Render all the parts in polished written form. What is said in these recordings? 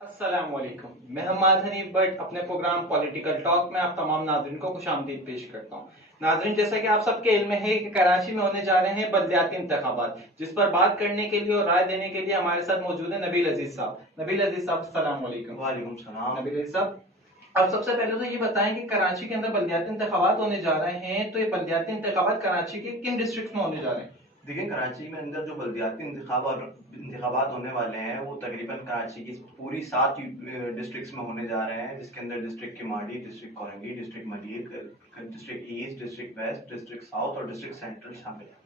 अस्सलामुअलैकुम। मैं हम्माद हनीफ बट अपने प्रोग्राम पॉलिटिकल टॉक में आप तमाम नाज़रीन को खुशामदीद पेश करता हूँ। नाज़रीन, जैसा कि आप सबके इल्म में है कि कराची में होने जा रहे हैं बलदियाती इंतखाबात, जिस पर बात करने के लिए और राय देने के लिए हमारे साथ मौजूद है नबील अजीज साहब। नबील अजीज साहब, अस्सलामुअलैकुम। वालेकुम सलाम। नबील अजीज साहब, अब सबसे पहले तो ये बताएं कि कराची के अंदर बलदियाती इंतखाबात होने जा रहे हैं, तो ये बलदियाती इंतखाबात कराची के किन डिस्ट्रिक्ट में होने जा रहे हैं? देखिए, कराची में अंदर जो बल्दियाती इंतखाबात होने वाले हैं वो तकरीबन कराची की पूरी 7 डिस्ट्रिक्ट्स में होने जा रहे हैं, जिसके अंदर district Keamari, district Korangi, district Malir, district east, district west, district south और डिस्ट्रिक्ट सेंट्रल शामिल है।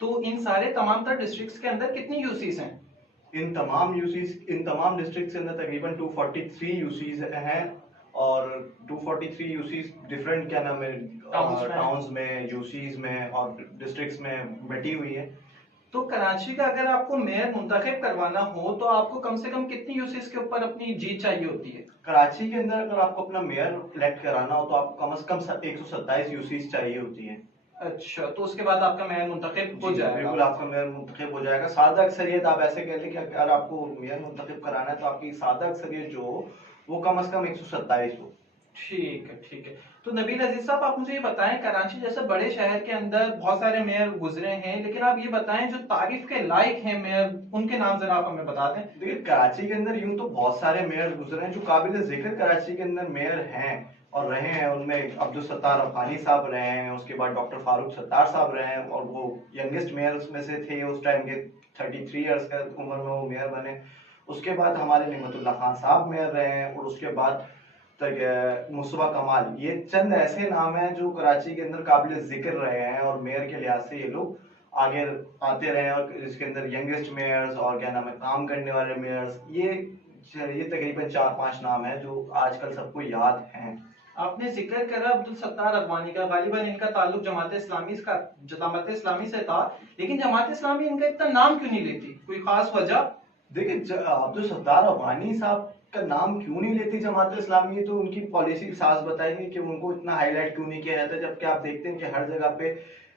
तो इन सारे तमाम तर डिस्ट्रिक्ट्स के अंदर कितनी यूसीज हैं? इन तमाम डिस्ट्रिक्ट के अंदर तकरीबन 243 यूसीज हैं और 243 यूसीज डिफरेंट क्या नाम है टाउन्स में, यूसीज में और डिस्ट्रिक्ट्स में बटी हुई है। तो कराची का अगर आपको मेयर मुंतखब करवाना हो तो आपको कम से कम कितनी यूसीज के ऊपर अपनी जीत चाहिए होती है? कराची के अंदर अगर आपको अपना मेयर इलेक्ट कराना हो तो आपको कम से कम 127 यूसीज चाहिए होती है। अच्छा, तो उसके बाद आपका मेयर मुंतखब हो जाएगा? बिल्कुल, आपका मेयर मुंतखब हो जाएगा। सादा अक्सरियत आप ऐसे कह लें कि अगर आपको मेयर मुंतखब कराना है तो आपकी सादा अक्सरियत जो हो वो कम से कम 127 हो। ठीक है, ठीक है। तो नबील अजीज साहब, आप मुझे ये बताएं, कराची जैसे बड़े शहर के अंदर बहुत सारे मेयर गुजरे हैं, लेकिन आप ये बताएं जो तारीफ के लायक हैं मेयर, उनके नाम जरा आप हमें बता दें। देखिए, कराची के अंदर यूं तो बहुत सारे मेयर गुजरे हैं जो काबिल जिक्र कराची के अंदर मेयर हैं और रहे हैं। उनमें अब्दुल सत्तार अफगानी साहब रहे हैं, उसके बाद डॉक्टर फारूक सत्तार साहब रहे हैं और वो यंगेस्ट मेयर में से थे उस टाइम के। 33 ईयर्स का उम्र में वो मेयर बने। उसके बाद हमारे निमतुल्लाह खान साहब मेयर रहे हैं और उसके बाद तक मुस्तफा कमाल। ये चंद ऐसे नाम हैं जो कराची के अंदर काबिल जिक्र रहे हैं और मेयर के लिहाज से ये लोग आगे आते रहे हैं। और इसके अंदर यंगेस्ट मेयर्स और क्या नाम है काम करने वाले मेयर्स, ये तकरीबन 4-5 नाम है जो आजकल सबको याद हैं। आपने जिक्र करा अब्दुल सत्तार अफगानी का, गालिबन इनका ताल्लुक जमात इस्लामी से था, लेकिन जमात इस्लामी इनका इतना नाम क्यों नहीं लेती? कोई खास वजह? देखिए, अब्दुल सत्तार अफगानी साहब का नाम क्यों नहीं लेती जमात इस्लामी, तो उनकी पॉलिसी साज बताइए कि उनको इतना हाईलाइट क्यों नहीं किया जाता, जबकि आप देखते हैं कि हर जगह पे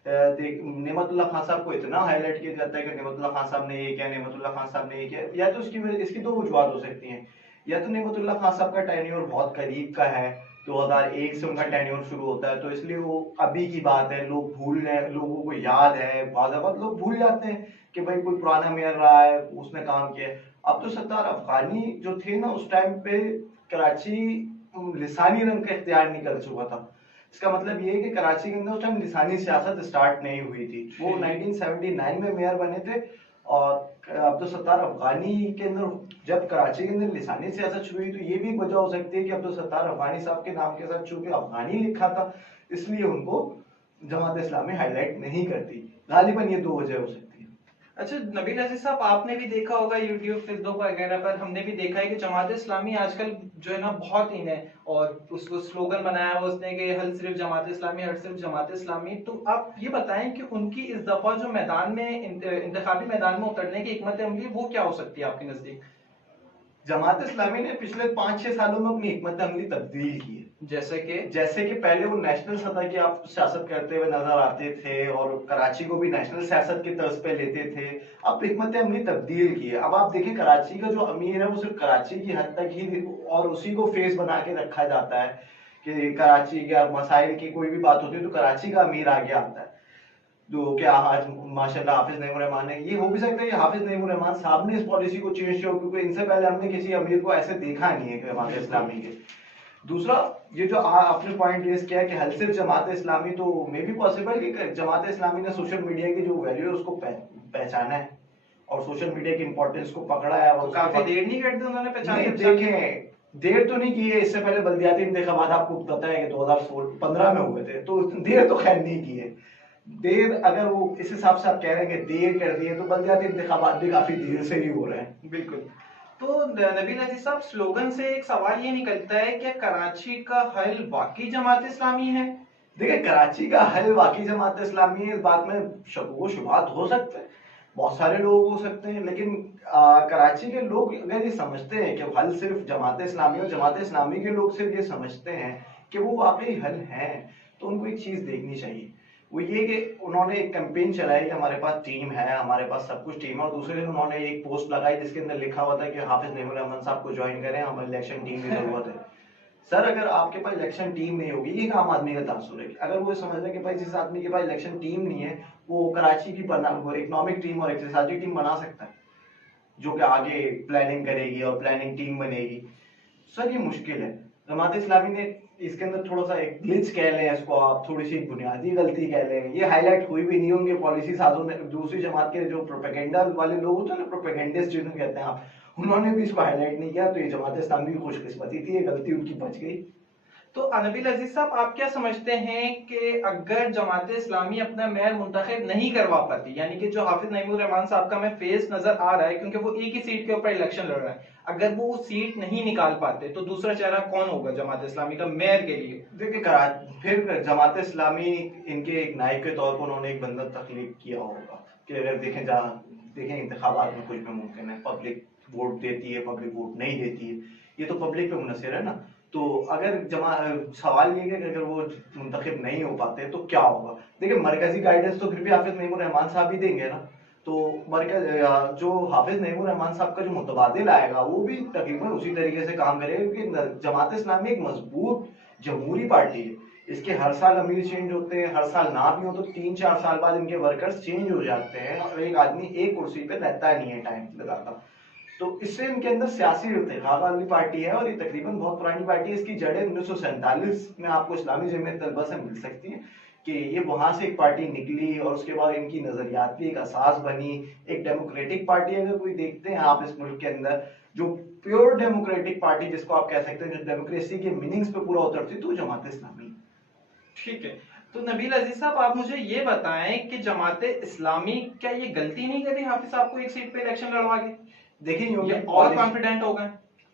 नेमतुल्लाह खान साहब को इतना हाईलाइट किया जाता है कि नेमतुल्लाह खान साहब ने ये किया, नेमतुल्लाह खान साहब ने ये किया। या तो इसकी दो वजूहत हो सकती हैं। या तो नेमतुल्लाह खान साहब का टेन्योर बहुत करीब का है, 2001 से उनका टेन्योर शुरू होता है, तो इसलिए वो अभी की बात है, लोगों को याद है। बहुत लोग भूल जाते हैं कि भाई कोई पुराना मेयर रहा है, उसने काम किया। अब तो सत्तार अफगानी जो थे ना, उस टाइम पे कराची लिसानी रंग का इख्तियार नहीं कर चुका था। इसका मतलब ये है कि कराची के अंदर उस टाइम लिसानी सियासत स्टार्ट नहीं हुई थी। वो 1979 में मेयर बने थे और अब्दुल सत्तार अफगानी के अंदर जब कराची के अंदर लिसानी सियासत शुरू हुई, तो ये भी वजह हो सकती है कि अब्दुल सत्तार अफगानी साहब के नाम के साथ चूंकि अफगानी लिखा था, इसलिए उनको जमात इस्लामी हाईलाइट नहीं करती। गालिबन ये दो वजह हो सकती है। अच्छा नबील अजीज साहब, आपने भी देखा होगा यूट्यूब फेसबुक वगैरह पर, हमने भी देखा है कि जमात इस्लामी आजकल जो है ना बहुत इन है, और उसको स्लोगन बनाया हुआ उसने कि हल सिर्फ जमात इस्लामी, हर सिर्फ जमात इस्लामी। तो आप ये बताएं कि उनकी इस दफा जो मैदान में इंतखाबी मैदान में उतरने की हिकमत अमली वो क्या हो सकती है आपके नजदीक? जमात इस्लामी ने पिछले 5-6 सालों में अपनी हिकमत अमली तब्दील की है। जैसे कि पहले वो नेशनल सतह की आप सियासत करते हुए नजर आते थे और कराची को भी नेशनल सियासत की तर्ज पे लेते थे। अब हिकमत अमली तब्दील की है। अब आप देखिए, कराची का जो अमीर है वो सिर्फ कराची की हद तक ही और उसी को फेस बना के रखा जाता है कि कराची के मसाइल की कोई भी बात होती है तो कराची का अमीर आगे आता है। जो क्या आज माशाल्लाह हाफिज नईमुर रहमान ने, ये हो भी सकता है कि हाफिज नईमुर रहमान साहब ने इस पॉलिसी को चेंज किया, क्योंकि इनसे पहले हमने किसी अमीर को ऐसे देखा नहीं है जमात इस्लामी के। दूसरा, ये जो आपने पॉइंट रेज किया कि हल सिर्फ जमात इस्लामी, तो मे भी पॉसिबल कि जमात इस्लामी ने सोशल मीडिया की जो वैल्यू है उसको पहचाना है और सोशल मीडिया की इंपॉर्टेंस को पकड़ा है। और काफी देर नहीं करते उन्होंने पहचान। देखें, देर तो नहीं की है। इससे पहले बल्दियाती इंतखाबात आपको पता है कि 2015 में हुए थे, तो देर तो खैर नहीं की है। देर अगर वो इस हिसाब से आप कह रहे हैं कि देर कर दी है, तो बल्दियाती इंतखाबात भी काफी देर से ही हो रहे हैं। बिल्कुल। तो नबील अजीज साहब, स्लोगन से एक सवाल ये निकलता है कि कराची का हल वाकई जमात इस्लामी है? देखिए, कराची का हल वाकई जमात इस्लामी है, इस बात में शक व शुबहत हो सकते हैं, बहुत सारे लोग हो सकते हैं, लेकिन कराची के लोग अगर ये समझते हैं कि हल सिर्फ जमात इस्लामी और जमात इस्लामी के लोग सिर्फ ये समझते हैं कि वो वाकई हल है, तो उनको एक चीज देखनी चाहिए वो ये कि उन्होंने एक कैंपेन चलाई कि हमारे पास टीम है, हमारे पास सब कुछ टीम है, और दूसरे दिन उन्होंने एक पोस्ट लगाई जिसके अंदर लिखा हुआ था कि हाफिज नईमुर रहमान साहब को ज्वाइन करें, हमें इलेक्शन टीम की जरूरत है। सर अगर आपके पास इलेक्शन टीम नहीं होगी, ये आम आदमी का तासुर है। अगर वो समझ लें कि भाई जिस आदमी के पास इलेक्शन टीम नहीं है वो कराची की इकोनॉमिक टीम और एक्सरसाइजी टीम बना सकता है, जो कि आगे प्लानिंग करेगी और प्लानिंग टीम बनेगी। सर ये मुश्किल है। जमात इस्लामी ने इसके अंदर थोड़ा सा एक ग्लिच कह लें इसको आप, थोड़ी सी बुनियादी गलती कह लें, ये हाईलाइट हुई भी नहीं होंगे पॉलिसी साजों ने। दूसरी जमात के जो प्रोपेगेंडा वाले लोग होते हैं ना, प्रोपेगेंडिस्ट जिन्हें कहते हैं आप, उन्होंने भी इसको हाईलाइट नहीं किया। तो ये जमात इस्लामी की खुशकिस्मती थी, ये गलती उनकी बच गई। तो नबील अजीज साहब, आप क्या समझते हैं कि अगर जमात इस्लामी अपना मेयर मुंतखब नहीं करवा पाती, यानी कि जो हाफिज नईमुर रहमान साहब का हमें फेस नजर आ रहा है, क्योंकि वो एक ही सीट के ऊपर इलेक्शन लड़ रहा है, अगर वो सीट नहीं निकाल पाते तो दूसरा चेहरा कौन होगा जमात इस्लामी का मेयर के लिए? देखिए फिर जमात इस्लामी इनके एक नायब के तौर पर उन्होंने एक बंदा तख्लीक किया होगा कि अगर देखें इंतखाबात में कुछ भी मुमकिन है, पब्लिक वोट देती है, पब्लिक वोट नहीं देती है, ये तो पब्लिक पे मुनहसर है ना। तो अगर सवाल ये है कि अगर वो मुंतखब नहीं हो पाते तो क्या होगा। देखिए मरकजी गाइडेंस तो फिर भी हाफिज नईमुर रहमान साहब ही देंगे ना। तो मरकज जो हाफिज नईमुर रहमान साहब का जो मुतबादिल आएगा वो भी तकरीबन उसी तरीके से काम करेगा, क्योंकि जमात इस्लामी एक मजबूत जमहूरी पार्टी है। इसके हर साल अमीर चेंज होते हैं, हर साल ना भी हो तो 3-4 साल बाद इनके वर्कर्स चेंज हो जाते हैं, और एक आदमी एक कुर्सी पे रहता नहीं है टाइम लगाता। तो इससे इनके अंदर सियासी इर्तिखाब वाली पार्टी है, और ये तकरीबन बहुत पुरानी पार्टी है। इसकी जड़ें 1947 में आपको इस्लामी जमीयत तलबा से मिल सकती हैं कि ये वहां से एक पार्टी निकली, और उसके बाद इनकी नजरियात की एक असास बनी। एक डेमोक्रेटिक पार्टी अगर कोई देखते हैं आप इस मुल्क के अंदर, जो प्योर डेमोक्रेटिक पार्टी जिसको आप कह सकते हैं, जो डेमोक्रेसी के मीनिंग्स पे पूरा उतरती, तो जमात इस्लामी। ठीक है। तो नबील अजीज साहब, आप मुझे ये बताएं कि जमात इस्लामी क्या ये गलती नहीं करी हाफिज साहब को एक सीट पे इलेक्शन लड़वा के? देखिए और कॉन्फिडेंट हो गए?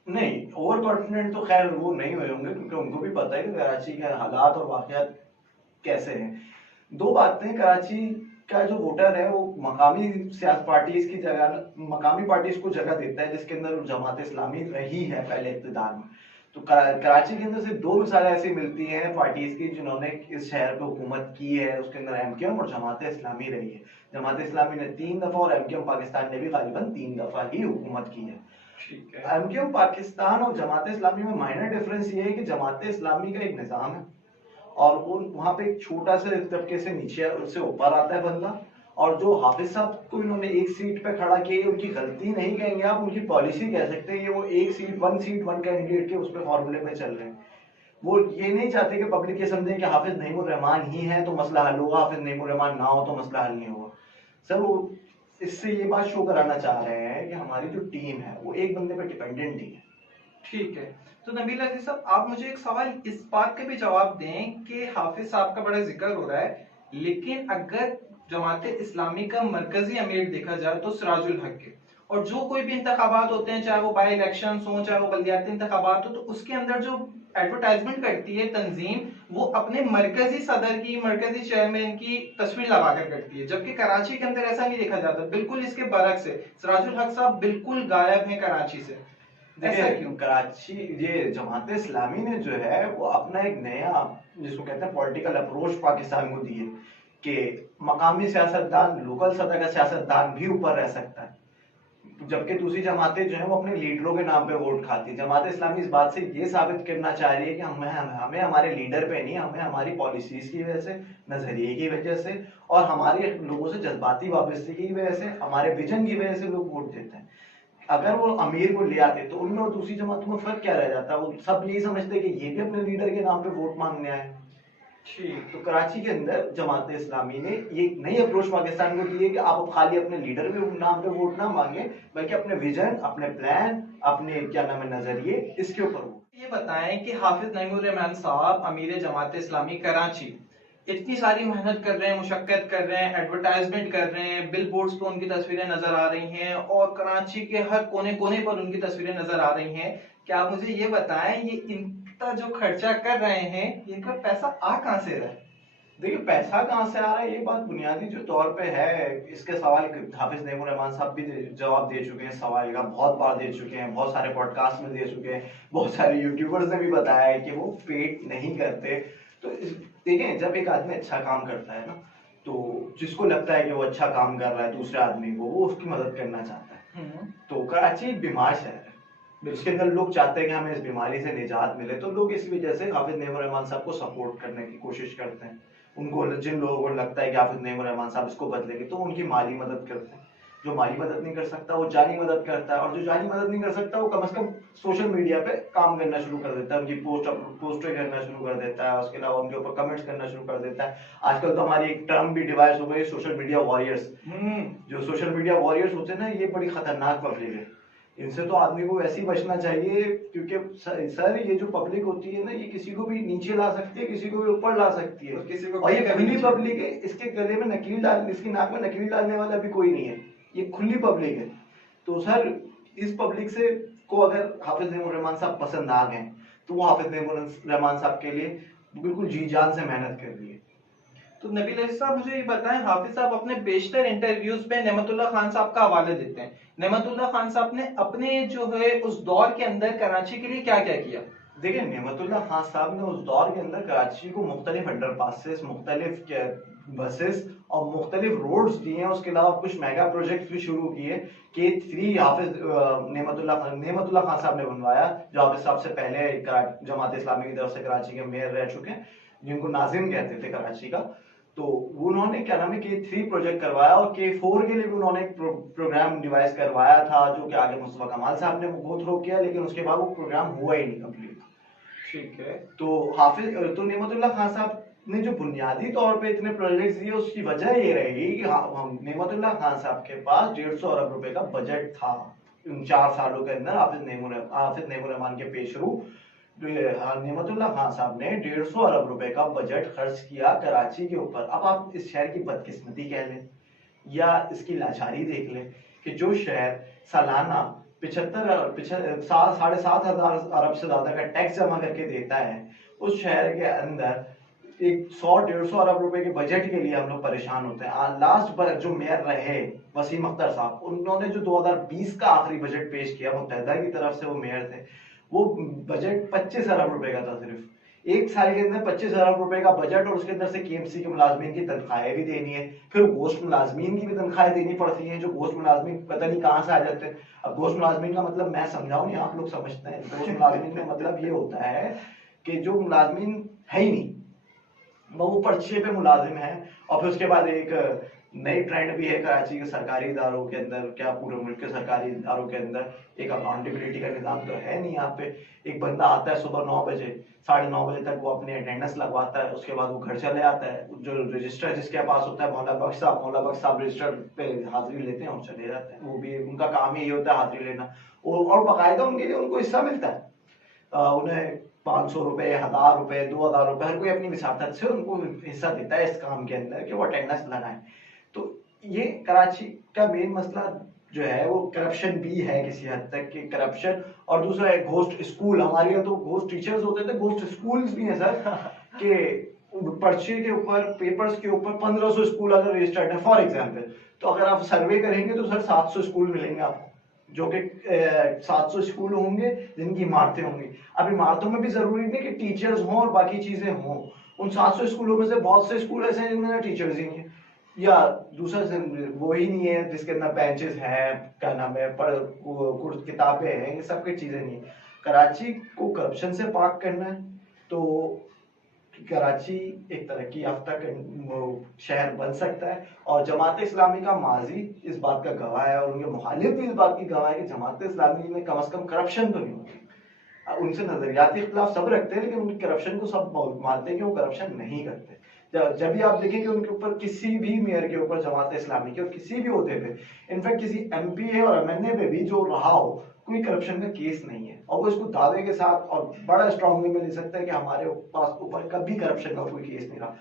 नहीं, ओवर कॉन्फिडेंट तो खैर वो नहीं हुए होंगे, क्योंकि उनको भी पता है कि कराची के हालात और वाकयात कैसे हैं। दो बातें, कराची का जो वोटर है वो मकामी सियासी पार्टीज की जगह, मकामी पार्टीज को जगह देता है, जिसके अंदर जमात इस्लामी रही है पहले इब्तिदा में। तो कराची के अंदर सिर्फ 2 मिसालें ऐसी मिलती हैं पार्टीज की जिन्होंने इस शहर पे हुकूमत की है, उसके अंदर एमकेएम और जमात इस्लामी रही है। जमात इस्लामी ने 3 दफा और एमकेएम पाकिस्तान ने भी गालिबन 3 दफा ही हुकूमत की है। ठीक है। एमकेएम पाकिस्तान और जमात इस्लामी में माइनर डिफरेंस ये है कि जमात इस्लामी का एक निजाम है, और वो वहां पे एक छोटा से तबके से नीचे उससे ऊपर आता है बंदा। और जो हाफिज साहब को इन्होंने एक सीट पे खड़ा किया, उनकी गलती नहीं कहेंगे आप, उनकी पॉलिसी कह सकते हैं। ये वो एक सीट वन कैंडिडेट के उस पे फॉर्मूले पे चल रहे हैं। वो ये नहीं चाहते कि पब्लिक ये समझे कि हाफिज नईमुर रहमान ही है तो मसला हल होगा, हाफिज नईमुर रहमान ना हो तो मसला हल नहीं होगा। सर वो इससे ये बात शो कराना चाह रहे हैं कि हमारी जो टीम है वो एक बंदे पे डिपेंडेंट नहीं है। ठीक है। तो नबील अजीज साहब, आप मुझे एक सवाल इस बात के भी जवाब दें कि हाफिज साहब का बड़ा जिक्र हो रहा है, लेकिन अगर जमात इस्लामी का मरकजी अमीर देखा जाए तो सिराजुल हक के, और जो कोई भी इंतखाबात होते हैं, चाहे वो बाई इलेक्शन हो, चाहे वो बल्दियाती इंतखाबात हो, तो उसके अंदर जो एडवर्टाइजमेंट करती है तंजीम, वो अपने मरकजी सदर की, मरकजी चेयरमैन की तस्वीर लगाकर करती है, जबकि कराची के अंदर ऐसा नहीं देखा जाता। बिल्कुल इसके बरक्स है, सिराजुल हक साहब बिल्कुल गायब हैं कराची से। ऐसा क्यों? कराची ये जमात इस्लामी ने जो है वो अपना एक नया, जिसको कहते हैं पॉलिटिकल अप्रोच पाकिस्तान को दी है कि मकामी सियासतदान, लोकल सतह का सियासतदान भी ऊपर रह सकता है, जबकि दूसरी जमातें जो है वो अपने लीडरों के नाम पे वोट खाती है। जमात इस्लामी इस बात से ये साबित करना चाह रही है कि हमें हमारे लीडर पे नहीं, हमें हमारी पॉलिसीज की वजह से, नजरिए की वजह से, और हमारे लोगों से जज्बाती वाबस्तगी की वजह से, हमारे विजन की वजह से लोग वोट देते हैं। अगर वो अमीर को ले आते तो उनमें और दूसरी जमातों में फर्क क्या रह जाता? वो सब यही समझते कि ये भी अपने लीडर के नाम पे वोट मांगने आए। ठीक। तो कराची के अंदर जमात इस्लामी ने ये नई अप्रोच पाकिस्तान को दी है कि आप खाली अपने लीडर के नाम पे वोट ना मांगे, बल्कि अपने विजन, अपने प्लान, अपने क्या नाम है नजरिए, इसके ऊपर वोट। ये बताएं कि हाफिज नईमुर रहमान साहब अमीर जमात इस्लामी कराची इतनी सारी मेहनत कर रहे हैं, मुशक्कत कर रहे हैं, एडवर्टाइजमेंट कर रहे हैं, बिल बोर्ड्स पे उनकी तस्वीरें नजर आ रही हैं, और कराची के हर कोने कोने पर उनकी तस्वीरें नजर आ रही हैं। क्या आप मुझे ये बताएं, ये इतना जो खर्चा कर रहे हैं, इनका पैसा आ कहां से रहा है? देखिए पैसा कहाँ से आ रहा है, ये बात बुनियादी जो तौर पे है, इसके सवाल हाफिज नईमुर रहमान साहब भी जवाब दे चुके हैं, सवाल का बहुत बार दे चुके हैं, बहुत सारे पॉडकास्ट में दे चुके हैं, बहुत सारे यूट्यूबर्स ने भी बताया है कि वो पेड नहीं करते। तो देखें, जब एक आदमी अच्छा काम करता है ना, तो जिसको लगता है कि वो अच्छा काम कर रहा है दूसरे आदमी को, वो उसकी मदद करना चाहता है। तो कराची एक बीमार शहर है, इसके अंदर लोग चाहते हैं कि हमें इस बीमारी से निजात मिले, तो लोग इस वजह से हाफिज नईमुर रहमान साहब को सपोर्ट करने की कोशिश करते हैं। उनको, जिन लोगों को लगता है कि हाफिज नईमुर रहमान साहब इसको बदलेंगे, तो उनकी माली मदद करते हैं। जो माली मदद नहीं कर सकता वो जानी मदद करता है, और जो जानी मदद नहीं कर सकता वो कम से कम सोशल मीडिया पे काम करना शुरू कर देता है, उनकी पोस्टर करना शुरू कर देता है, उसके अलावा उनके ऊपर कमेंट्स करना शुरू कर देता है। आजकल तो हमारी एक टर्म भी डिवाइस हो गई, सोशल मीडिया वॉरियर्स। जो सोशल मीडिया वॉरियर्स होते हैं ना, ये बड़ी खतरनाक पब्लिक है। इनसे तो आदमी को वैसे ही बचना चाहिए, क्योंकि सर ये जो पब्लिक होती है ना, ये किसी को भी नीचे ला सकती है, किसी को भी ऊपर ला सकती है, और किसी को और ये कहीं खुली भी पब्लिक है। इसके गले में नकील डाल, इसकी नाक में नकील डालने वाला भी कोई नहीं है, ये खुली पब्लिक है। तो सर इस पब्लिक से को अगर हाफिज नईमुर रहमान साहब पसंद आ गए, तो वो हाफिज नईमुर रहमान साहब के लिए बिल्कुल जी जान से मेहनत कर रही है। तो नबील अजीज साहब, मुझे ये बताएं, हाफिज साहब अपने बेशतर इंटरव्यूज में नेमतुल्लाह खान साहब का हवाला देते हैं। नेमतुल्लाह खान साहब ने अपने जो है उस दौर के अंदर कराची के लिए क्या क्या किया? देखिए, नेमतुल्लाह खान साहब ने उस दौर के अंदर कराची को मुख्तलिफ अंडरपासेस, मुख्तलिफ बसेस और मुख्तलिफ रोड्स दिए हैं। उसके अलावा कुछ मेगा प्रोजेक्ट भी शुरू किए। K3 हाफिज नेमतुल्लाह खान साहब ने बनवाया, जो हाफिज साहब से पहले जमात इस्लामी की तरफ से कराची के मेयर रह चुके हैं, जिनको नाजिम कहते थे कराची का। तो उन्होंने क्या नाम है K3 प्रोजेक्ट करवाया, और K4 के लिए भी उन्होंने एक प्रोग्राम डिवाइस करवाया था, जो कि आगे मुस्तफा कमाल साहब ने गो थ्रू किया, लेकिन उसके बाद वो प्रोग्राम हुआ ही नहीं कंप्लीट। ठीक है। तो नेमतुल्लाह खान साहब ने जो बुनियादी तौर पे इतने प्रोजेक्ट्स दिए, उसकी वजह ये रही कि नेमतुल्लाह खान साहब के पास 150 अरब रुपए का बजट था इन 4 सालों के अंदर। हाफिज नईमुर रहमान के पेशरू नेमतुल्लाह खान साहब ने 150 अरब रुपए का बजट खर्च किया कराची के ऊपर। अब आप इस शहर की बदकिस्मती कह लें या इसकी लाचारी देख लें कि जो शहर सालाना 7,500 अरब से ज्यादा का टैक्स जमा करके देता है, उस शहर के अंदर एक 100-150 अरब रुपए के बजट के लिए हम लोग परेशान होते हैं। लास्ट बार जो मेयर रहे वसीम अख्तर साहब, उन्होंने जो 2020 का आखिरी बजट पेश किया, मुत्तहदा की तरफ से वो मेयर थे, वो बजट 25 अरब रुपए का था। सिर्फ एक साल के अंदर 25 अरब रुपए का बजट, और उसके अंदर से KMC के मुलाजमीन की तनख्वाहें भी देनी है, फिर गोश्त मुलाजमीन की भी तनख्वाहें देनी पड़ती हैं, जो गोश्त मुलाजमीन पता नहीं कहाँ से आ जाते हैं। अब गोश्त मुलाजमीन का मतलब मैं समझाऊं, नहीं आप लोग समझते हैं। गोश्त मुलाजमीन का मतलब ये होता है कि जो मुलाजमीन है ही नहीं, वो पर्चे पे मुलाजिम है। और फिर उसके बाद एक नई ट्रेंड भी है कराची के सरकारी इदारों के अंदर, क्या पूरे मुल्क के सरकारी इदारों के अंदर एक अकाउंटेबिलिटी का निज़ाम तो है नहीं यहाँ पे। एक बंदा आता है सुबह 9 बजे, 9:30 बजे तक वो अपने अटेंडेंस लगवाता है, उसके बाद वो घर चले आता है। जो रजिस्टर जिसके पास होता है मौला बख्श साहब रजिस्टर पे हाजिरी लेते हैं और चले जाते हैं। वो भी उनका काम ही ये होता है, हाजिरी लेना। और बाकायदा उनके लिए उनको हिस्सा मिलता है। उन्हें 500 रुपए, 1000 रुपए, 2000 रुपए, हर कोई अपनी विसाखत से उनको हिस्सा देता है इस काम के अंदर कि वो अटेंडेंस लगाएं। तो ये कराची का मेन मसला जो है वो करप्शन भी है किसी हद तक, कि करप्शन। और दूसरा है घोस्ट स्कूल। हमारे यहाँ तो घोस्ट टीचर्स होते थे, घोस्ट स्कूल्स भी हैं सर। कि पर्चे के ऊपर, पेपर्स के ऊपर 1500 स्कूल अगर रजिस्टर्ड है फॉर एग्जाम्पल, तो अगर आप सर्वे करेंगे तो सर 700 स्कूल मिलेंगे आपको, जो कि 700 स्कूल होंगे जिनकी इमारतें होंगी। अब इमारतों में भी जरूरी नहीं कि टीचर्स हों और बाकी चीजें हों। उन 700 स्कूलों में से बहुत से स्कूल ऐसे हैं जिनमें टीचर्स ही नहीं है, या दूसरा वो ही नहीं है जिसके अंदर बेंचेस हैं, क्या नाम है, किताबें हैं, ये सब की चीजें नहीं है। कराची को करप्शन से पाक करना है तो कराची एक तरक्की याफ्ता शहर बन सकता है। और जमात इस्लामी का माजी इस बात का गवाह है, और उनके मुखालिफ भी इस बात की गवाह है कि जमात इस्लामी में कम से कम करप्शन तो नहीं होती। उनसे नजरियाती इख्तिलाफ सब रखते हैं, लेकिन उनकी करप्शन को सब मानते हैं कि वो करप्शन नहीं करते। जब भी आप देखें कि उनके ऊपर किसी भी मेयर के ऊपर जमात इस्लामी के और किसी भी होते पे, इनफैक्ट किसी MP और MNA पे भी जो रहा हो, कोई करप्शन का केस नहीं है, और वो इसको दावे के साथ और बड़ा स्ट्रांगली में ले सकता है कि हमारे पास ऊपर कभी करप्शन का कोई केस नहीं रहा।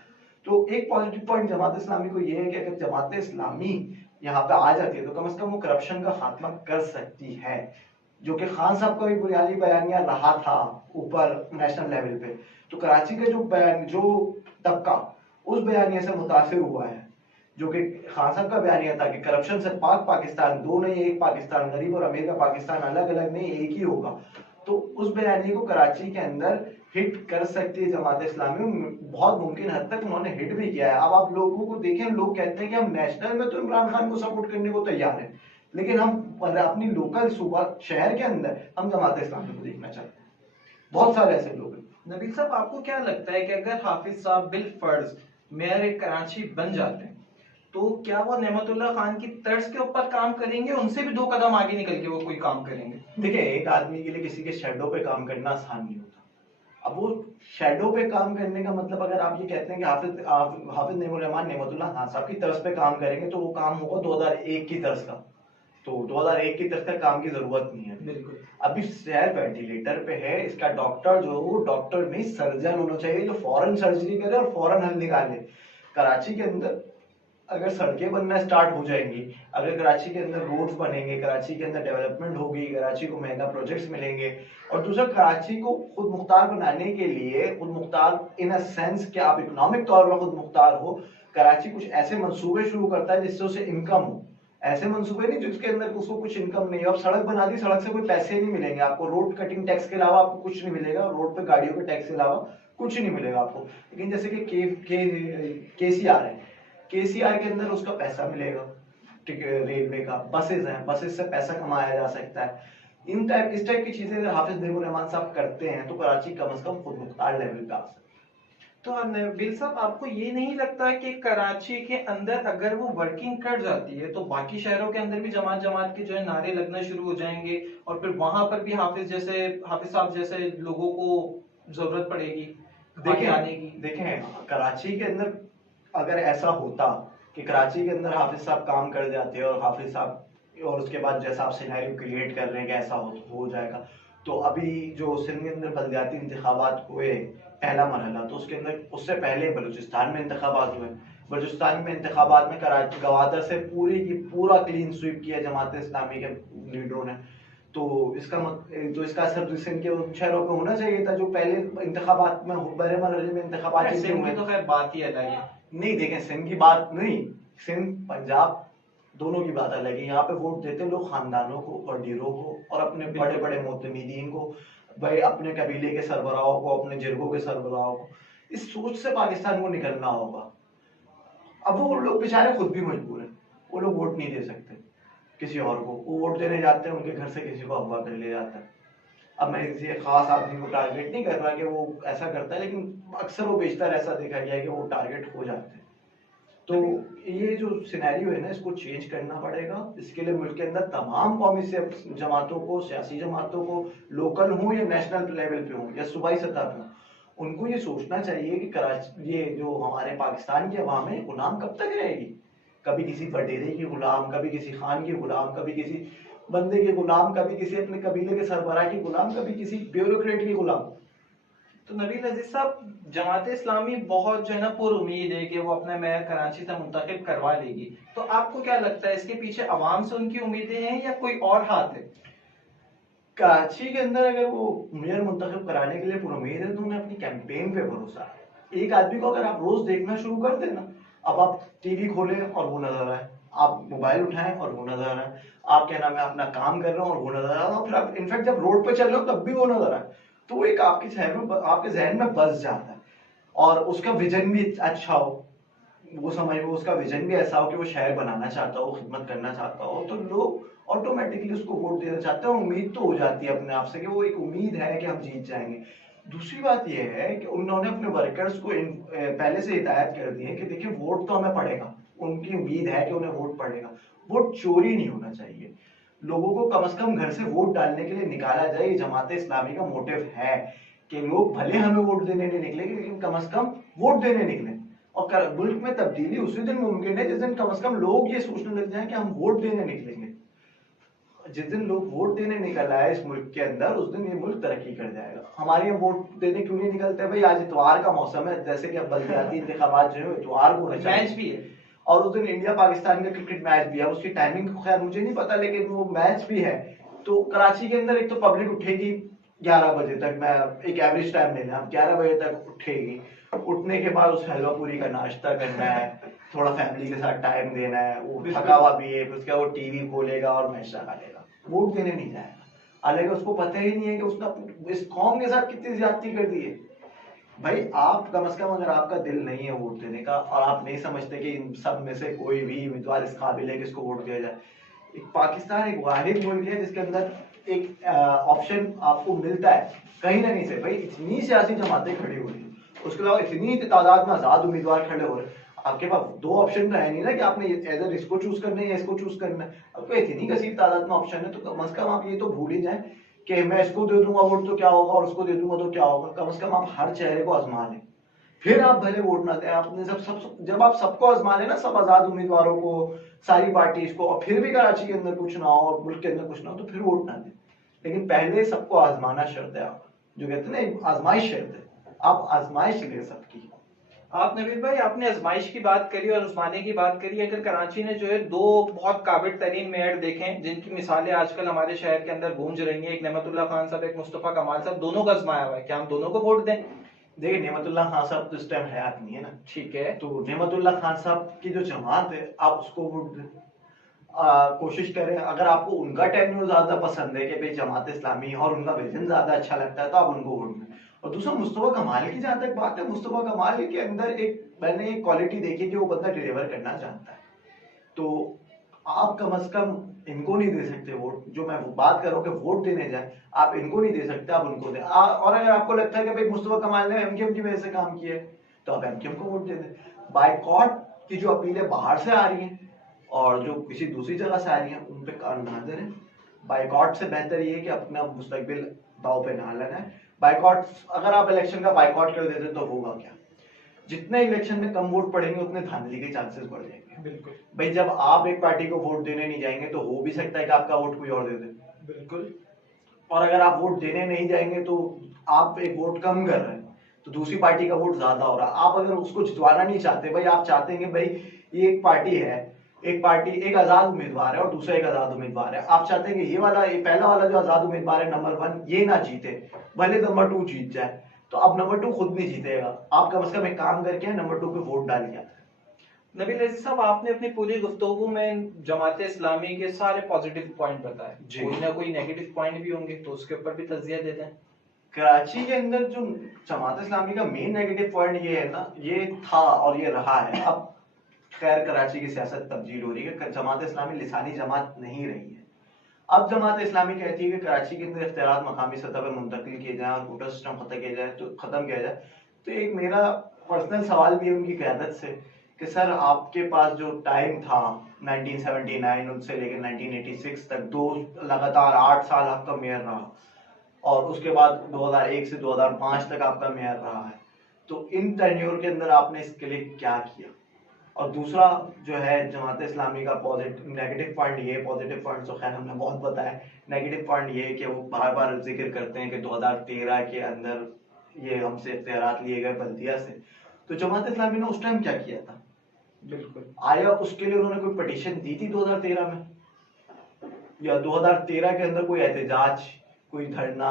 तो एक पॉजिटिव पॉइंट जमात इस्लामी को ये है कि अगर जमात इस्लामी यहाँ पे आ जाती है तो कम से कम वो करप्शन का खात्मा कर सकती है, जो कि खान साहब का भी बुनियादी बयानिया रहा था ऊपर नेशनल लेवल पे। तो कराची का जो तबका उस बयानिया से मुतासिर हुआ है, जो कि खान साहब का बयानिया था कि करप्शन से पाक पाकिस्तान दो नहीं, एक पाकिस्तान, गरीब और अमीर का पाकिस्तान अलग अलग नहीं, एक ही होगा। तो उस बयानी को कराची के अंदर हिट कर सकती है जमात इस्लामी, बहुत मुमकिन हद तक उन्होंने हिट भी किया है। अब आप लोगों को देखें, लोग कहते हैं कि हम नेशनल में तो इमरान खान को सपोर्ट करने को तैयार हैं, लेकिन हम अपनी लोकल सूबा शहर के अंदर हम जमात इस्लामी को देखना चाहते हैं। बहुत सारे ऐसे लोग हैं। नबील साहब, आपको क्या लगता है कि अगर हाफिज साहब बिल फर्ज मेयर कराची बन जाते हैं तो क्या वो नेमतुल्लाह खान की तर्ज के ऊपर काम करेंगे, उनसे भी 2 कदम आगे निकल के वो कोई काम करेंगे? देखिए, एक आदमी के लिए किसी के शेडो पे काम करना आसान नहीं होता। अब वो शेडो पे काम करने का मतलब, अगर आप ये कहते हैं कि हाफिज नेमुर-रहमान नेमतुल्लाह खान साहब की तर्ज पे काम करेंगे तो वो काम होगा 2001 की तर्ज का, तो 2001 की तर्ज का काम की जरूरत नहीं है। बिल्कुल। अभी शहर वेंटिलेटर पे है, इसका डॉक्टर जो वो डॉक्टर नहीं सर्जन होना चाहिए, जो फौरन सर्जरी करे और फौरन हल निकाले। कराची के अंदर अगर सड़कें बनना स्टार्ट हो जाएंगी, अगर कराची के अंदर रोड्स बनेंगे, कराची के अंदर डेवलपमेंट होगी, कराची को महंगा प्रोजेक्ट्स मिलेंगे, और दूसरा कराची को खुद मुख्तार बनाने के लिए, खुद मुख्तार इन अ सेंस कि आप इकोनॉमिक तौर पर खुद मुख्तार हो, कराची कुछ ऐसे मंसूबे शुरू करता है जिससे उसे इनकम हो। ऐसे मंसूबे नहीं जिसके अंदर उसको कुछ इनकम नहीं है। अब सड़क बना दी, सड़क से कोई पैसे नहीं मिलेंगे आपको, रोड कटिंग टैक्स के अलावा आपको कुछ नहीं मिलेगा, रोड पे गाड़ियों के टैक्स के अलावा कुछ नहीं मिलेगा आपको। लेकिन जैसे कि केसीआर है, केसीआर के अंदर उसका पैसा मिलेगा, रेलवे का, बसेस हैं, बसेस से पैसा कमाया जा सकता है। इस टाइप की चीजें अगर हाफिज नेमुर-रहमान साहब करते हैं तो कराची कम से कम खुद मुख्तार लेवल पे आ सकता है। तो नबील साहब, आपको ये नहीं लगता कि कराची के अंदर अगर वो वर्किंग कर जाती है तो बाकी शहरों के अंदर भी जमात जमात के जो है नारे लगना शुरू हो जाएंगे और फिर वहां पर भी हाफिज साहब जैसे लोगों को जरूरत पड़ेगी आगे आने की? देखें, कराची के अंदर अगर ऐसा होता कि कराची के अंदर हाफिज साहब काम कर जाते और हाफिज साहब, और उसके बाद जैसा आप सिनेरियो क्रिएट कर रहे हैं कि ऐसा हो जाएगा, तो अभी जो सिंध के अंदर बलदियाती इंतखाबात हुए पहला मरहला, तो उसके अंदर उससे पहले बलूचिस्तान में इंतखाबात हुए। बलूचिस्तान में इंतखाबात में कराची गवादर से पूरी की पूरा क्लीन स्वीप किया जमात इस्लामी के लीडरों ने। तो इसका असर सिंध के उन शहरों पे होना चाहिए था जो पहले इंतखाबात में बड़े मरहले में इंतखाबात सिंध की तो खैर बात ही अलग है। नहीं, देखें, सिंध की बात नहीं, सिंध पंजाब दोनों की बात अलग है। यहाँ पे वोट देते लोग खानदानों को, वडीरों को, और अपने बड़े बड़े मोतमीदीन को, भाई अपने कबीले के सरबराहों को, अपने जिरगों के सरबराहों को। इस सोच से पाकिस्तान को निकलना होगा। अब वो लोग बेचारे खुद भी मजबूर हैं, वो लोग वोट नहीं दे सकते किसी और को, वो वोट देने जाते हैं, उनके घर से किसी को अगवा कर ले जाता है। अब मैं किसी खास आदमी को टारगेट नहीं कर रहा कि वो ऐसा करता है, लेकिन अक्सर वो बेशतर ऐसा देखा गया है कि वो टारगेट हो जाते हैं। तो ये जो सिनेरियो है ना, इसको चेंज करना पड़ेगा। इसके लिए मुल्क के अंदर तमाम कौमी से जमातों को, सियासी जमातों को, लोकल हो या नेशनल लेवल पे हो या सूबाई सतह पे हो, उनको ये सोचना चाहिए कि कराची, ये जो हमारे पाकिस्तान की अवाम है, गुलाम कब तक रहेगी? कभी किसी बटेरे की गुलाम, कभी किसी खान की गुलाम, कभी किसी बंदे के गुलाम, कभी किसी अपने कबीले के सरबराह की गुलाम, कभी किसी ब्यूरोक्रेट की गुलाम। तो नबील अजीज साहब, जमात इस्लामी बहुत जो है ना पुरुमीद है कि वो अपना मेयर कराची से मुंतखब करवा लेगी, तो आपको क्या लगता है इसके पीछे अवाम से उनकी उम्मीदें हैं या कोई और हाथ है? कराची के अंदर अगर वो मेयर मुंतखब कराने के लिए पुरुमीद है तो उन्हें अपनी कैंपेन पे भरोसा है। एक आदमी को अगर आप रोज देखना शुरू कर देना, अब आप टीवी खोलें और वो नजर आए, आप मोबाइल उठाएं और वो नजर आए, आप क्या नाम है अपना काम कर रहे हो और वो नजर आ रहा, फिर आप इनफैक्ट जब रोड पे चल रहे हो तब भी वो नजर आए, तो वो एक आपके शहर में, आपके जहन में बस जाता है। और उसका विजन भी अच्छा हो, वो समझ लो उसका विजन भी ऐसा हो कि वो शहर बनाना चाहता हो, खिदमत करना चाहता हो, तो लोग ऑटोमेटिकली उसको वोट देना चाहते हैं। उम्मीद तो हो जाती है अपने आप से कि वो एक उम्मीद है कि हम जीत जाएंगे। दूसरी बात यह है कि उन्होंने अपने वर्कर्स को पहले से हिदायत कर दी है कि देखिए वोट तो हमें पड़ेगा, उनकी उम्मीद है कि उन्हें वोट पड़ेगा, वोट चोरी नहीं होना चाहिए। लोगों को कम से कम घर से वोट डालने के लिए निकाला जाए, ये जमात इस्लामी का मोटिव है कि लोग भले हमें वोट देने नहीं निकलेंगे लेकिन कम से कम वोट देने निकले। और मुल्क में तब्दीली उसी दिन मुमकिन है जिस दिन कम से कम लोग ये सोचने लग जाएं कि हम वोट देने निकलेंगे। जिस दिन लोग वोट देने निकल आए इस मुल्क के अंदर, उस दिन ये मुल्क तरक्की कर जाएगा। हमारे यहाँ वोट देने क्यों नहीं निकलते भाई? आज इतवार का मौसम है, जैसे कि अब बलदियाती इंतखाबात जो है इतवार को मैच भी है, और उस दिन इंडिया पाकिस्तान का क्रिकेट मैच भी है। उसकी टाइमिंग तो खैर मुझे नहीं पता, लेकिन वो मैच भी है। तो कराची के अंदर एक तो पब्लिक उठेगी 11 बजे तक, मैं एक एवरेज टाइम लेना, 11 बजे तक उठेगी। उठने के बाद उस हलवा पूरी का नाश्ता करना है, थोड़ा फैमिली के साथ टाइम देना है, वो थका हुआ भी है, उसके बाद वो टीवी खोलेगा और मैच लगा लेगा, वोट देने नहीं जाएगा। हालांकि उसको पता ही नहीं है कि उसने इस कौम के साथ कितनी ज्यादती कर दी है। भाई आप कम से कम अगर आपका दिल नहीं है वोट देने का और आप नहीं समझते कि इन सब में से कोई भी उम्मीदवार इस काबिल है कि इसको वोट दिया जाए, एक पाकिस्तान एक वाहिद मुल्क है जिसके अंदर एक ऑप्शन आपको मिलता है कहीं ना कहीं से। भाई इतनी सियासी जमातें खड़ी हुई हैं, उसके अलावा इतनी तादाद में आजाद उम्मीदवार खड़े हो रहे हैं, आपके पास दो ऑप्शन तो है नहीं ना कि आपने एदर इसको चूज करना है या इसको चूज करना है। आपको इतनी कसीर तादाद में ऑप्शन है तो कम से कम आप ये तो भूल ही जाए कि मैं इसको दे दूंगा वोट तो क्या होगा और उसको दे दूंगा तो क्या होगा। कम से कम आप हर चेहरे को आजमा लें, फिर आप भले वोट ना दें। आपने जब आप सबको आजमा लें ना, सब आजाद उम्मीदवारों को, सारी पार्टीज को, और फिर भी कराची के अंदर कुछ ना हो और मुल्क के अंदर कुछ ना हो, तो फिर वोट ना दें। लेकिन पहले सबको आजमाना शर्त है। आप जो कहते हैं ना आजमाइश शर्त है, आप आजमाइश लें सबकी। आप नवीद भाई, आपने आजमाइश की बात करी और आजमाने की बात करी। अगर कराची ने जो है दो बहुत काबिल तरीन मेयर देखें जिनकी मिसालें आजकल हमारे शहर के अंदर गूंज रही हैं, एक नेमतुल्ला खान साहब, एक मुस्तफा कमाल साहब, दोनों का आजमाया हुआ है, क्या हम दोनों को वोट दें? देखिए नेमतुल्ला खान साहब तो इस टाइम हयात नहीं है ना, ठीक है, तो नेमतुल्ला खान साहब की जो जमात है आप उसको वोट दें। कोशिश करें, अगर आपको उनका टेन्योर ज्यादा पसंद है कि भाई जमात इस्लामी और उनका विजन ज्यादा अच्छा लगता है तो आप उनको वोट दें। और दूसरा मुस्तफा कमाल की जहां तक बात है, मुस्तफा कमाल के अंदर एक मैंने एक क्वालिटी देखी कि वो बंदा डिलीवर करना चाहता है। तो आप कम से कम इनको नहीं दे सकते वोट, जो मैं वो बात कर रहा हूँ कि वोट देने जाए, आप इनको नहीं दे सकते, आप उनको दें। और अगर आपको लगता है कि भाई मुस्तफा कमाल ने एमकेएम की वजह से काम किया है तो आप एमकेएम को वोट दे दें। बाइकॉट की जो अपीलें बाहर से आ रही हैं और जो किसी दूसरी जगह से आ रही हैं उन पे कान ना दें। बाइकॉट से बेहतर ये है कि अपना मुस्तकबिल दाव पे ना लगाएं। बाइकॉट, अगर आप इलेक्शन का बाइकॉट कर देते तो होगा क्या, जितने इलेक्शन में कम वोट पड़ेंगे उतने धांधली के चांसेस बढ़ जाएंगे। बिल्कुल भाई जब आप एक पार्टी को वोट देने नहीं जाएंगे तो हो भी सकता है कि आपका वोट कोई और दे दे। बिल्कुल। और अगर आप वोट देने नहीं जाएंगे तो आप एक वोट कम कर रहे हैं तो दूसरी पार्टी का वोट ज्यादा हो रहा है। आप अगर उसको जितवाना नहीं चाहते, भाई आप चाहते हैं कि भाई ये एक पार्टी है, एक पार्टी एक आजाद उम्मीदवार है और दूसरा एक आजाद उम्मीदवार है, आप चाहते हैं कि ये वाला, ये पहला वाला जो आजाद उम्मीदवार है नंबर 1 ये ना जीते, भले नंबर 2 जीत जाए, तो अब नंबर 2 खुद नहीं जीतेगा। आप कम से कम एक काम करके नंबर 2 पे वोट डालिए। नबील अजीज साहब, आपने अपनी पूरी गुफ्तगू में जमात इस्लामी के सारे पॉजिटिव पॉइंट बताए, कोई ना कोई नेगेटिव पॉइंट भी होंगे तो उसके ऊपर भी तजिया दे दें। कराची के अंदर जो जमात इस्लामी का मेन नेगेटिव पॉइंट ये है ना, ये था और ये रहा है। अब खैर कराची की सियासत तब्दील हो रही है, जमात इस्लामी लिसानी जमात नहीं रही है। अब जमात इस्लामी कहती है कि कराची के अंदर इख्तियारात मकामी सतह पर मुंतकिल किए जाए और वोटर सिस्टम खत्म किया जाए। तो एक मेरा पर्सनल सवाल भी है उनकी क़यादत से कि सर आपके पास जो टाइम था 1979 उनसे लेकर 1986 तक, दो लगातार 8 साल आपका मेयर रहा और उसके बाद 2001 से 2005 तक आपका मेयर रहा है, तो इन टेन्योर के अंदर आपने इसके लिए क्या किया? और दूसरा जो है जमात इस्लामी का पॉजिटिव नेगेटिव पॉइंट ये, पॉजिटिव पॉइंट तो खैर हमने बहुत बताया, नेगेटिव पॉइंट ये है कि वो बार बार जिक्र करते हैं कि 2013 के अंदर ये हमसे इख्तियारात लिए गए बल्दिया से। तो जमात इस्लामी ने उस टाइम क्या किया था? बिल्कुल आया उसके लिए उन्होंने कोई पिटीशन दी थी 2013 में, या 2013 के अंदर कोई एहतजाज, कोई धरना,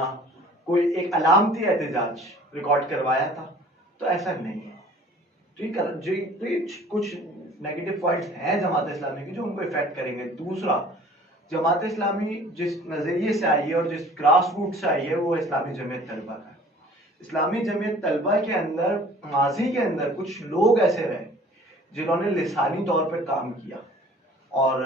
कोई एक अलामती एहतजाज रिकॉर्ड करवाया था? तो ऐसा नहीं है। तो ये कुछ नेगेटिव पॉइंट्स हैं जमात इस्लामी की जो उनको इफेक्ट करेंगे। दूसरा, जमात इस्लामी जिस नजरिए से आई है और जिस ग्रास रूट से आई है वो इस्लामी जमीयत तलबा का है। इस्लामी जमीयत तलबा के अंदर माजी के अंदर कुछ लोग ऐसे रहे जिन्होंने लिसानी तौर पर काम किया और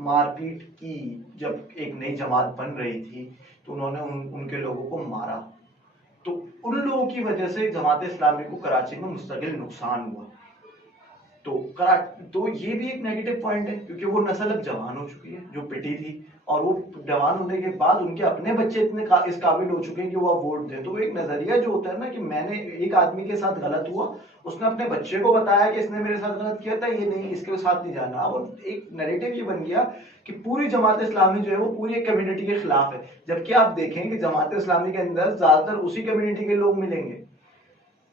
मारपीट की। जब एक नई जमात बन रही थी तो उन्होंने उनके लोगों को मारा। तो उन लोगों की वजह से जमात इस्लामी को कराची में मुस्तकिल नुकसान हुआ। तो ये भी एक नेगेटिव पॉइंट है क्योंकि वो नस्ल अब जवान हो चुकी है जो पिटी थी, और वो जवान होने के बाद उनके अपने बच्चे इतने इस काबिल हो चुके हैं कि वो अब वोट दें। तो एक नजरिया जो होता है ना कि मैंने एक आदमी के साथ गलत हुआ, उसने अपने बच्चे को बताया कि इसने मेरे साथ गलत किया था, ये नहीं, इसके साथ नहीं जाना। और एक नैरेटिव ये बन गया कि पूरी जमात इस्लामी जो है वो पूरी एक कम्युनिटी के खिलाफ है, जबकि आप देखें कि जमात इस्लामी के अंदर ज्यादातर उसी कम्युनिटी के लोग मिलेंगे।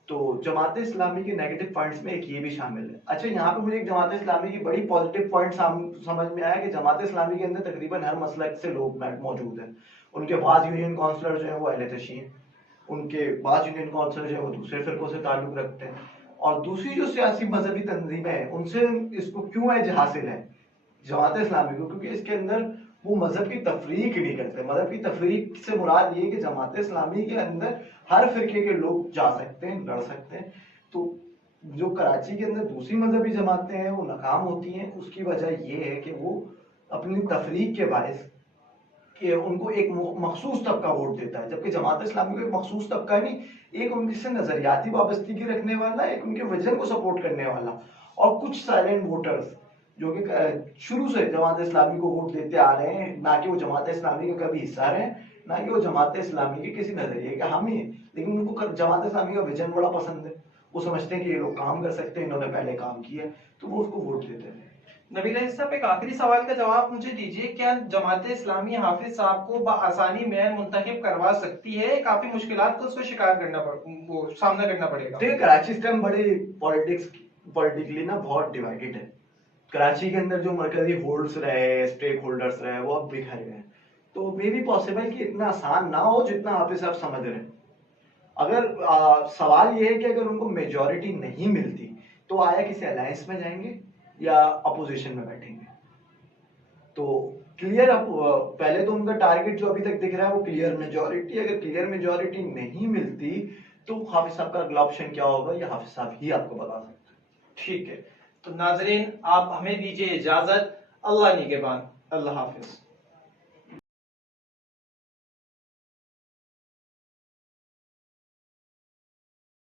तो जमात इस्लामी के नेगेटिव पॉइंट्स में एक ये भी शामिल है। अच्छा, यहाँ पे मुझे एक जमात इस्लामी की बड़ी पॉजिटिव पॉइंट समझ में आया कि जमात इस्लामी के अंदर तकरीबन हर मसलक से लोग मौजूद हैं। उनके बाज यूनियन काउंसलर जो है वो अहले तशी हैं, उनके बाज यूनियन काउंसलर जो है वो दूसरे फिरकों से ताल्लुक रखते हैं, और दूसरी जो सियासी मजहबी तंजीमें हैं उनसे इसको क्यों एज हासिल है जमात इस्लामी को, क्योंकि इसके अंदर वो मजहब की तफरीक नहीं करते। मजहब की तफरीक से मुराद ये है कि जमात इस्लामी के अंदर हर फिरके के लोग जा सकते हैं, लड़ सकते हैं। तो जो कराची के अंदर दूसरी मजहबी जमातें हैं वो नाकाम होती हैं, उसकी वजह ये है कि वो अपनी तफरीक के बायस कि उनको एक मखसूस तबका वोट देता है, जबकि जमात इस्लामी को एक मखसूस तबका नहीं, एक उनसे नजरियाती वाबस्तगी रखने वाला, एक उनके वजन को सपोर्ट करने वाला, और कुछ साइलेंट वोटर्स जो कि शुरू से जमात इस्लामी को वोट देते आ रहे हैं, ना कि वो जमात इस्लामी का कभी हिस्सा रहे, ना कि वो जमात इस्लामी के किसी नजरिए के हामी है, लेकिन उनको जमात इस्लामी का विजन बड़ा पसंद है। वो समझते हैं कि ये लोग काम कर सकते हैं, इन्होंने पहले काम किया, तो वो उसको वोट देते हैं। नबील अजीज साहब, एक आखिरी सवाल का जवाब मुझे दीजिए, क्या जमात इस्लामी हाफिज साहब को बआसानी मेयर मुंतखब करवा सकती है? काफी मुश्किलात को उसको वो सामना करना पड़ेगा। देखिए, कराची इस टाइम बड़ी पॉलिटिकली ना बहुत डिवाइडेड है। कराची के अंदर जो मरकजी होल्ड्स रहे, स्टेक होल्डर्स रहे, वो अब बिखर गए। तो मे भी पॉसिबल कि इतना आसान ना हो जितना हाफिज साहब समझ रहे हैं। अगर सवाल ये है कि अगर उनको मेजॉरिटी नहीं मिलती तो आया किसी अलायंस में जाएंगे या अपोजिशन में बैठेंगे। तो क्लियर, अब पहले तो उनका टारगेट जो अभी तक दिख रहा है वो क्लियर मेजॉरिटी। अगर क्लियर मेजॉरिटी नहीं मिलती तो हाफिज साहब का अगला ऑप्शन क्या होगा, या हाफिज साहब ही आपको बता सकते हैं। ठीक है, तो नाजरीन आप हमें दीजिए इजाजत। अल्लाह निगहबान। अल्लाह हाफिज।